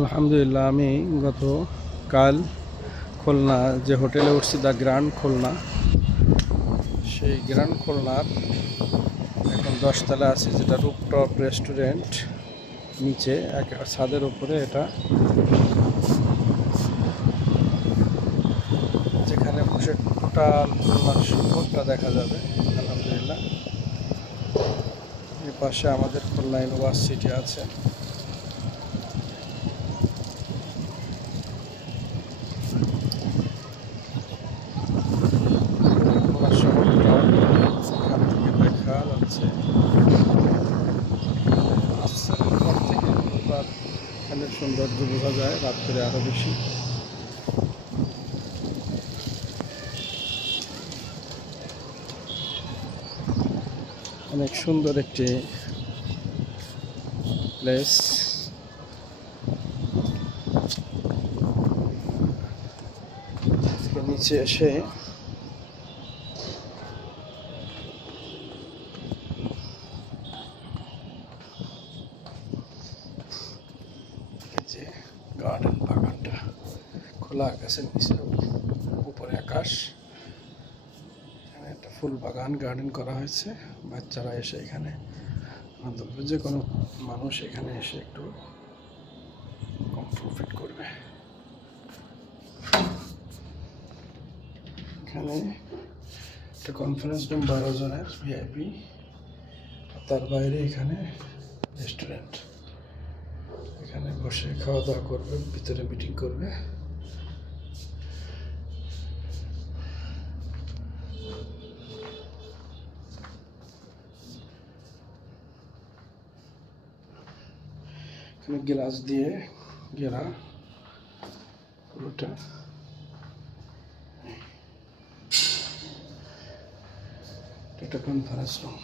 আলহামদুলিল্লাহ, আমি গতকাল খুলনা যে হোটেলে উঠছি, দ্য গ্র্যান্ড খুলনা, সেই গ্র্যান্ড খুলনার এখন 10তলা আছে, যেটা রুপটপ রেস্টুরেন্ট। নিচে এক ছাদের উপরে এটা, যেখানে বসে টোটাল খুলনার শহরটা দেখা যাবে। আলহামদুলিল্লাহ, এর পাশে আমাদের খুলনা ইউনিভার্সিটি আছে। খুলনা শহরটা এখান থেকে দেখা যাচ্ছে। আসরের পর থেকে এখানে সৌন্দর্য বোঝা যায়, রাত্রে আরো বেশি। অনেক সুন্দর একটি প্লেস। নিচে এসে যে গার্ডেন, বাগানটা খোলা আকাশের নিচে, উপরে আকাশ, এখানে একটা ফুল বাগান গার্ডেন করা হয়েছে। বাচ্চারা এসে এখানে আনন্দ করবে, যে কোনো মানুষ এখানে এসে একটু প্রফিট করবে। এখানে একটা কনফারেন্স রুম 12 জনের ভিআইপি, তার বাইরে এখানে রেস্টুরেন্ট, এখানে বসে খাওয়া দাওয়া করবে, ভিতরে মিটিং করবে। এখানে গ্লাস দিয়ে ঘেরা পুরোটা। এটা কনফারেন্স রুম।